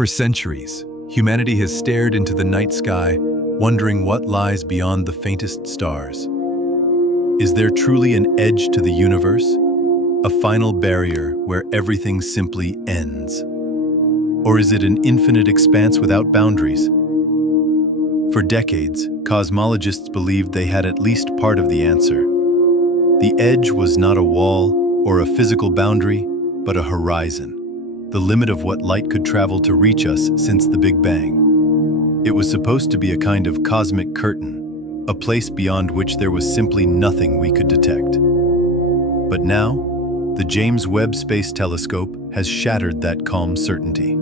For centuries, humanity has stared into the night sky, wondering what lies beyond the faintest stars. Is there truly an edge to the universe? A final barrier where everything simply ends? Or is it an infinite expanse without boundaries? For decades, cosmologists believed they had at least part of the answer. The edge was not a wall or a physical boundary, but a horizon, the limit of what light could travel to reach us since the Big Bang. It was supposed to be a kind of cosmic curtain, a place beyond which there was simply nothing we could detect. But now, the James Webb Space Telescope has shattered that calm certainty.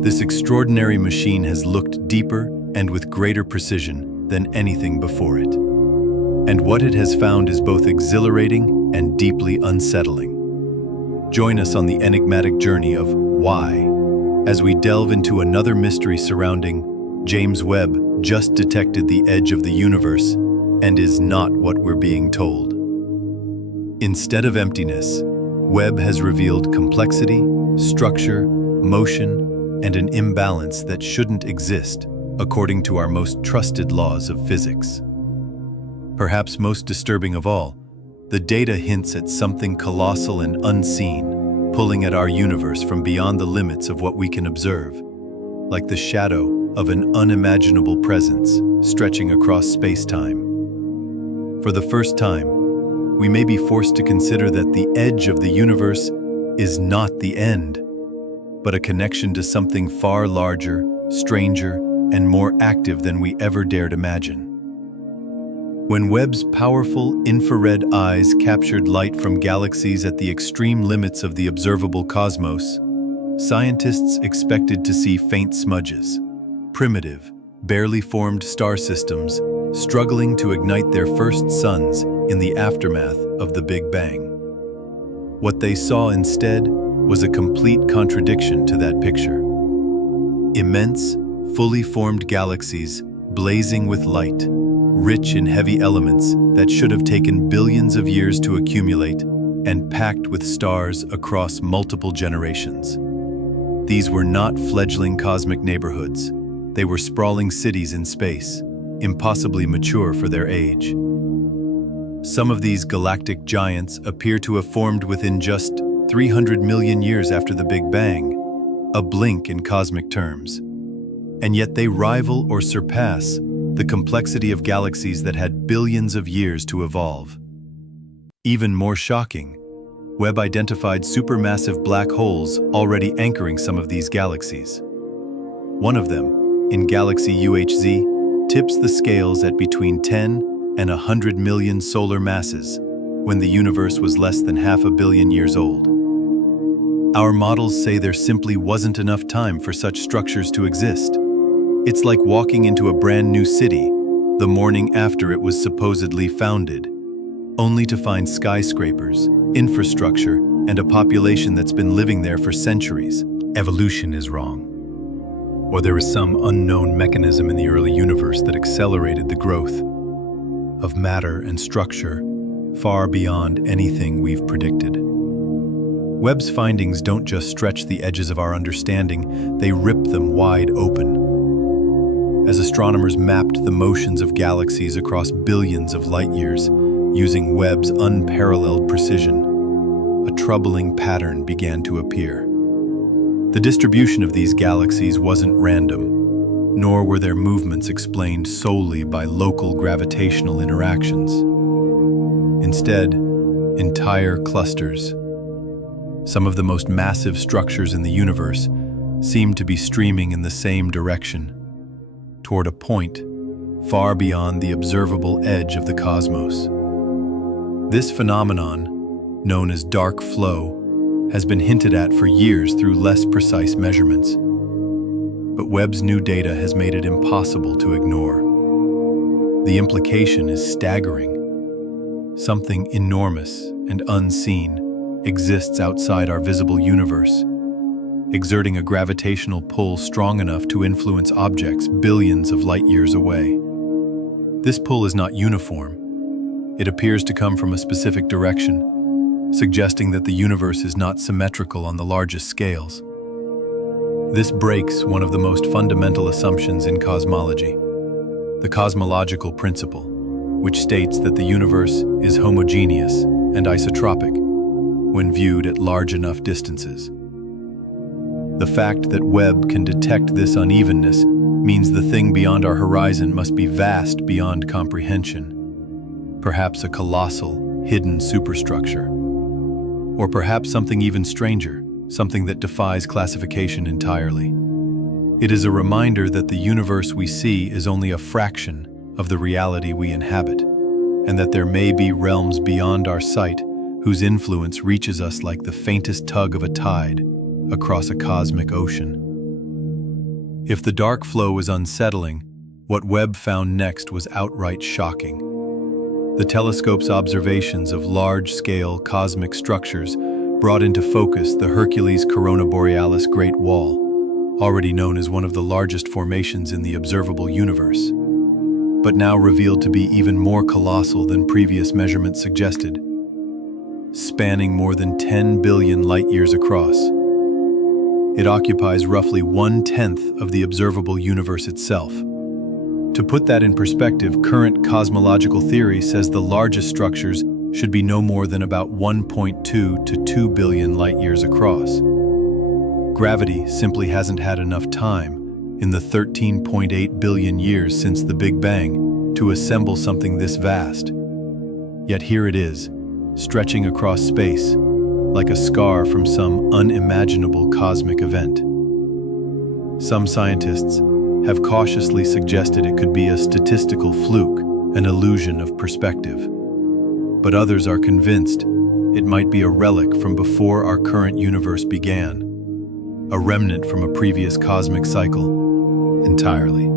This extraordinary machine has looked deeper and with greater precision than anything before it. And what it has found is both exhilarating and deeply unsettling. Join us on the enigmatic journey of why, as we delve into another mystery surrounding James Webb just detected the edge of the universe and is not what we're being told. Instead of emptiness, Webb has revealed complexity, structure, motion, and an imbalance that shouldn't exist according to our most trusted laws of physics. Perhaps most disturbing of all, the data hints at something colossal and unseen, pulling at our universe from beyond the limits of what we can observe, like the shadow of an unimaginable presence stretching across space-time. For the first time, we may be forced to consider that the edge of the universe is not the end, but a connection to something far larger, stranger, and more active than we ever dared imagine. When Webb's powerful infrared eyes captured light from galaxies at the extreme limits of the observable cosmos, scientists expected to see faint smudges, primitive, barely formed star systems struggling to ignite their first suns in the aftermath of the Big Bang. What they saw instead was a complete contradiction to that picture. Immense, fully formed galaxies blazing with light, rich in heavy elements that should have taken billions of years to accumulate, and packed with stars across multiple generations. These were not fledgling cosmic neighborhoods. They were sprawling cities in space, impossibly mature for their age. Some of these galactic giants appear to have formed within just 300 million years after the Big Bang, a blink in cosmic terms. And yet they rival or surpass the complexity of galaxies that had billions of years to evolve. Even more shocking, Webb identified supermassive black holes already anchoring some of these galaxies. One of them, in galaxy UHZ, tips the scales at between 10 and 100 million solar masses when the universe was less than 500 million years old. Our models say there simply wasn't enough time for such structures to exist. It's like walking into a brand new city the morning after it was supposedly founded, only to find skyscrapers, infrastructure, and a population that's been living there for centuries. Evolution is wrong. Or there is some unknown mechanism in the early universe that accelerated the growth of matter and structure far beyond anything we've predicted. Webb's findings don't just stretch the edges of our understanding, they rip them wide open. As astronomers mapped the motions of galaxies across billions of light years using Webb's unparalleled precision, a troubling pattern began to appear. The distribution of these galaxies wasn't random, nor were their movements explained solely by local gravitational interactions. Instead, entire clusters, some of the most massive structures in the universe, seemed to be streaming in the same direction, toward a point far beyond the observable edge of the cosmos. This phenomenon, known as dark flow, has been hinted at for years through less precise measurements. But Webb's new data has made it impossible to ignore. The implication is staggering. Something enormous and unseen exists outside our visible universe, exerting a gravitational pull strong enough to influence objects billions of light years away. This pull is not uniform. It appears to come from a specific direction, suggesting that the universe is not symmetrical on the largest scales. This breaks one of the most fundamental assumptions in cosmology, the cosmological principle, which states that the universe is homogeneous and isotropic when viewed at large enough distances. The fact that Webb can detect this unevenness means the thing beyond our horizon must be vast beyond comprehension, perhaps a colossal, hidden superstructure, or perhaps something even stranger, something that defies classification entirely. It is a reminder that the universe we see is only a fraction of the reality we inhabit, and that there may be realms beyond our sight whose influence reaches us like the faintest tug of a tide across a cosmic ocean. If the dark flow was unsettling, what Webb found next was outright shocking. The telescope's observations of large-scale cosmic structures brought into focus the Hercules Corona Borealis Great Wall, already known as one of the largest formations in the observable universe, but now revealed to be even more colossal than previous measurements suggested, spanning more than 10 billion light-years across. It occupies roughly 1/10 of the observable universe itself. To put that in perspective, current cosmological theory says the largest structures should be no more than about 1.2 to 2 billion light-years across. Gravity simply hasn't had enough time in the 13.8 billion years since the Big Bang to assemble something this vast. Yet here it is, stretching across space, like a scar from some unimaginable cosmic event. Some scientists have cautiously suggested it could be a statistical fluke, an illusion of perspective. But others are convinced it might be a relic from before our current universe began, a remnant from a previous cosmic cycle entirely.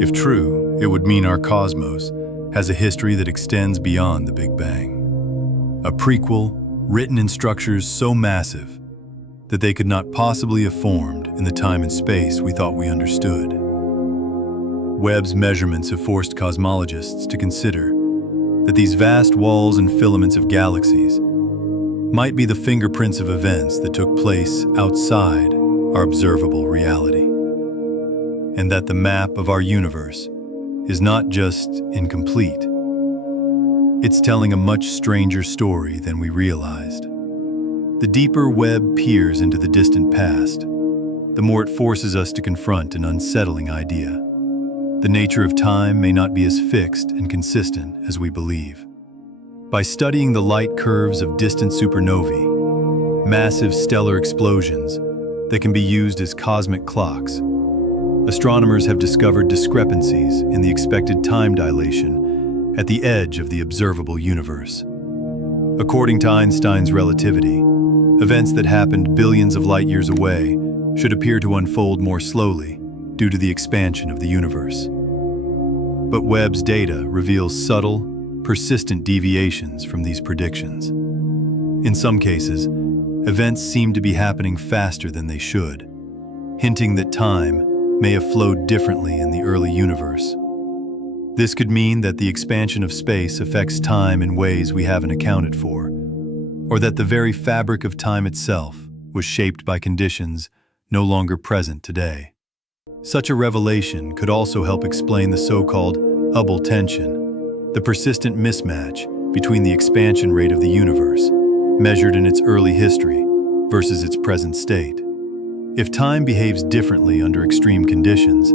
If true, it would mean our cosmos has a history that extends beyond the Big Bang. A prequel written in structures so massive that they could not possibly have formed in the time and space we thought we understood. Webb's measurements have forced cosmologists to consider that these vast walls and filaments of galaxies might be the fingerprints of events that took place outside our observable reality, and that the map of our universe is not just incomplete, it's telling a much stranger story than we realized. The deeper Webb peers into the distant past, the more it forces us to confront an unsettling idea. The nature of time may not be as fixed and consistent as we believe. By studying the light curves of distant supernovae, massive stellar explosions that can be used as cosmic clocks, astronomers have discovered discrepancies in the expected time dilation at the edge of the observable universe. According to Einstein's relativity, events that happened billions of light-years away should appear to unfold more slowly due to the expansion of the universe. But Webb's data reveals subtle, persistent deviations from these predictions. In some cases, events seem to be happening faster than they should, hinting that time may have flowed differently in the early universe. This could mean that the expansion of space affects time in ways we haven't accounted for, or that the very fabric of time itself was shaped by conditions no longer present today. Such a revelation could also help explain the so-called Hubble tension, the persistent mismatch between the expansion rate of the universe, measured in its early history, versus its present state. If time behaves differently under extreme conditions,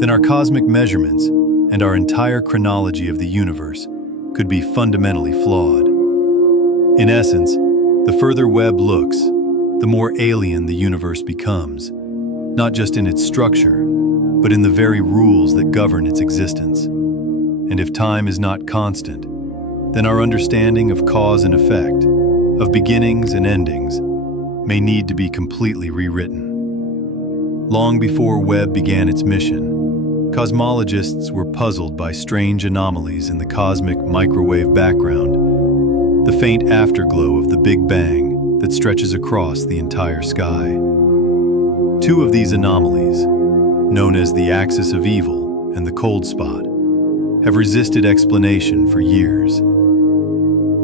then our cosmic measurements and our entire chronology of the universe could be fundamentally flawed. In essence, the further Webb looks, the more alien the universe becomes, not just in its structure, but in the very rules that govern its existence. And if time is not constant, then our understanding of cause and effect, of beginnings and endings, may need to be completely rewritten. Long before Webb began its mission, cosmologists were puzzled by strange anomalies in the cosmic microwave background, the faint afterglow of the Big Bang that stretches across the entire sky. Two of these anomalies, known as the axis of evil and the cold spot, have resisted explanation for years.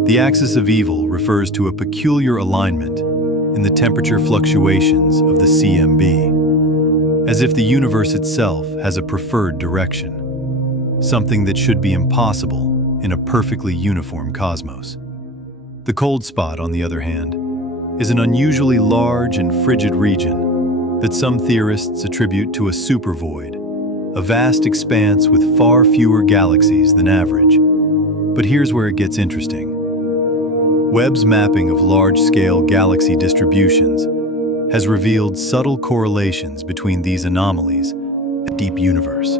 The axis of evil refers to a peculiar alignment in the temperature fluctuations of the CMB, as if the universe itself has a preferred direction, something that should be impossible in a perfectly uniform cosmos. The cold spot, on the other hand, is an unusually large and frigid region that some theorists attribute to a supervoid, a vast expanse with far fewer galaxies than average. But here's where it gets interesting. Webb's mapping of large-scale galaxy distributions has revealed subtle correlations between these anomalies and the deep universe.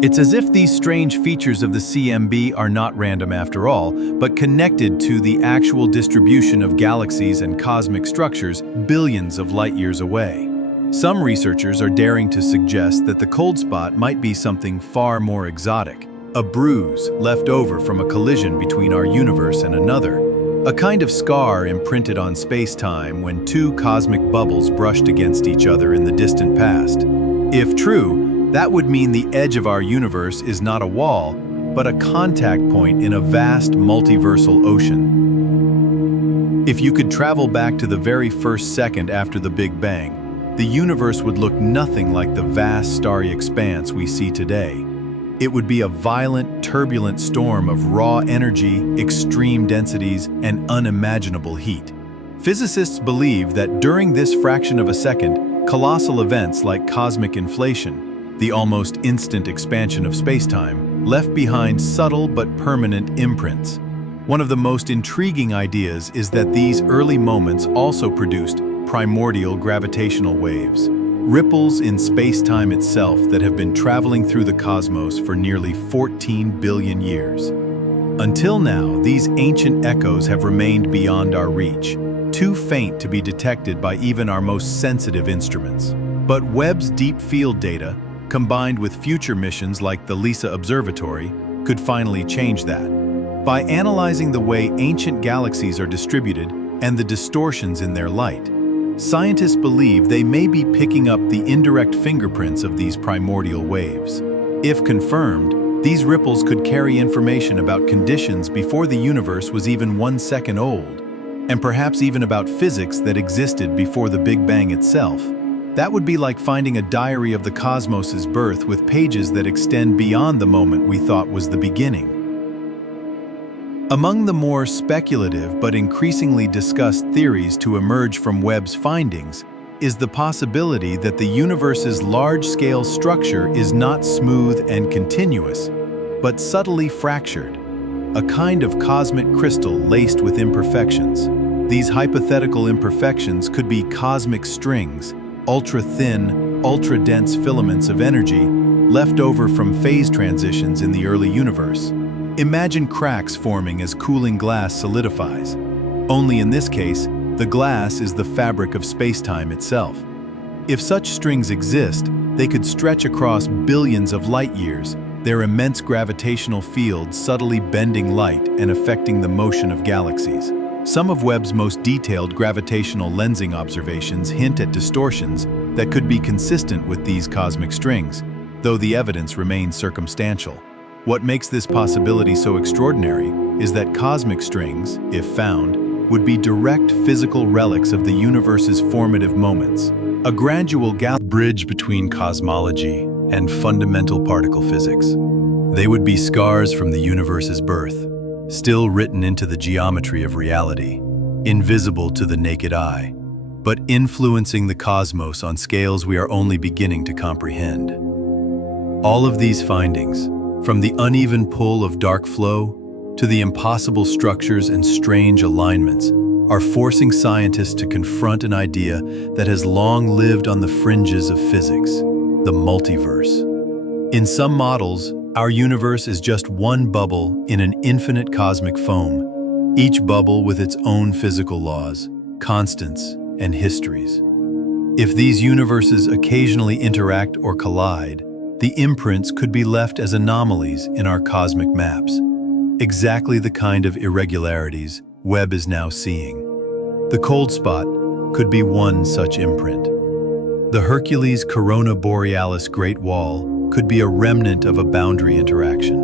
It's as if these strange features of the CMB are not random after all, but connected to the actual distribution of galaxies and cosmic structures billions of light-years away. Some researchers are daring to suggest that the cold spot might be something far more exotic, a bruise left over from a collision between our universe and another, a kind of scar imprinted on space-time when two cosmic bubbles brushed against each other in the distant past. If true, that would mean the edge of our universe is not a wall, but a contact point in a vast multiversal ocean. If you could travel back to the very first second after the Big Bang, the universe would look nothing like the vast starry expanse we see today. It would be a violent, turbulent storm of raw energy, extreme densities, and unimaginable heat. Physicists believe that during this fraction of a second, colossal events like cosmic inflation, the almost instant expansion of spacetime, left behind subtle but permanent imprints. One of the most intriguing ideas is that these early moments also produced primordial gravitational waves, ripples in spacetime itself that have been traveling through the cosmos for nearly 14 billion years. Until now, these ancient echoes have remained beyond our reach, too faint to be detected by even our most sensitive instruments. But Webb's deep field data, combined with future missions like the LISA Observatory, could finally change that. By analyzing the way ancient galaxies are distributed and the distortions in their light, scientists believe they may be picking up the indirect fingerprints of these primordial waves. If confirmed, these ripples could carry information about conditions before the universe was even 1 second old, and perhaps even about physics that existed before the Big Bang itself. That would be like finding a diary of the cosmos's birth with pages that extend beyond the moment we thought was the beginning. Among the more speculative but increasingly discussed theories to emerge from Webb's findings is the possibility that the universe's large-scale structure is not smooth and continuous, but subtly fractured, a kind of cosmic crystal laced with imperfections. These hypothetical imperfections could be cosmic strings, ultra-thin, ultra-dense filaments of energy left over from phase transitions in the early universe. Imagine cracks forming as cooling glass solidifies. Only in this case, the glass is the fabric of spacetime itself. If such strings exist, they could stretch across billions of light-years, their immense gravitational fields subtly bending light and affecting the motion of galaxies. Some of Webb's most detailed gravitational lensing observations hint at distortions that could be consistent with these cosmic strings, though the evidence remains circumstantial. What makes this possibility so extraordinary is that cosmic strings, if found, would be direct physical relics of the universe's formative moments, a gradual bridge between cosmology and fundamental particle physics. They would be scars from the universe's birth, still written into the geometry of reality, invisible to the naked eye, but influencing the cosmos on scales we are only beginning to comprehend. All of these findings, from the uneven pull of dark flow to the impossible structures and strange alignments, are forcing scientists to confront an idea that has long lived on the fringes of physics: the multiverse. In some models, our universe is just one bubble in an infinite cosmic foam, each bubble with its own physical laws, constants, and histories. If these universes occasionally interact or collide, the imprints could be left as anomalies in our cosmic maps, exactly the kind of irregularities Webb is now seeing. The cold spot could be one such imprint. The Hercules Corona Borealis Great Wall could be a remnant of a boundary interaction.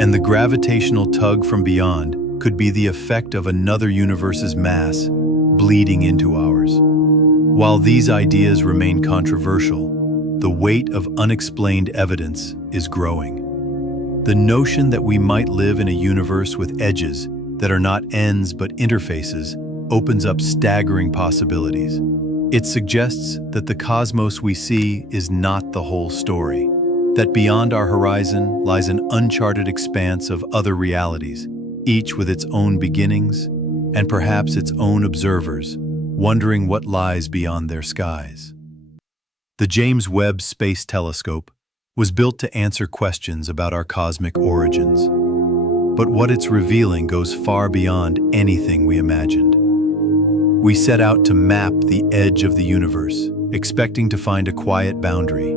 And the gravitational tug from beyond could be the effect of another universe's mass bleeding into ours. While these ideas remain controversial, the weight of unexplained evidence is growing. The notion that we might live in a universe with edges that are not ends but interfaces opens up staggering possibilities. It suggests that the cosmos we see is not the whole story, that beyond our horizon lies an uncharted expanse of other realities, each with its own beginnings and perhaps its own observers, wondering what lies beyond their skies. The James Webb Space Telescope was built to answer questions about our cosmic origins. But what it's revealing goes far beyond anything we imagined. We set out to map the edge of the universe, expecting to find a quiet boundary.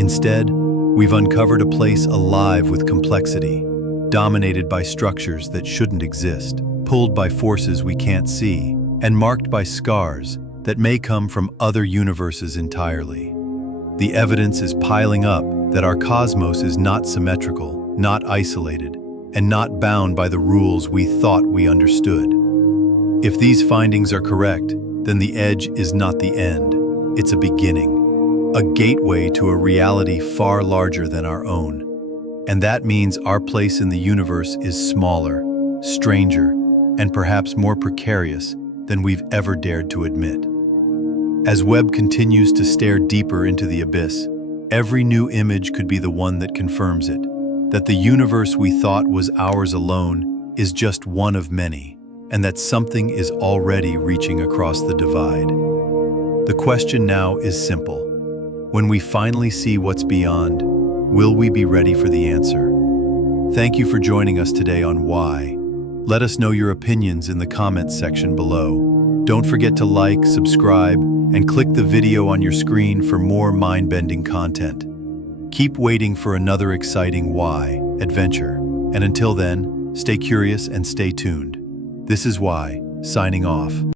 Instead, we've uncovered a place alive with complexity, dominated by structures that shouldn't exist, pulled by forces we can't see, and marked by scars that may come from other universes entirely. The evidence is piling up that our cosmos is not symmetrical, not isolated, and not bound by the rules we thought we understood. If these findings are correct, then the edge is not the end, it's a beginning, a gateway to a reality far larger than our own. And that means our place in the universe is smaller, stranger, and perhaps more precarious than we've ever dared to admit. As Webb continues to stare deeper into the abyss, every new image could be the one that confirms it, that the universe we thought was ours alone is just one of many, and that something is already reaching across the divide. The question now is simple. When we finally see what's beyond, will we be ready for the answer? Thank you for joining us today on Why. Let us know your opinions in the comments section below. Don't forget to like, subscribe, and click the video on your screen for more mind-bending content. Keep waiting for another exciting Why adventure. And until then, stay curious and stay tuned. This is Why, signing off.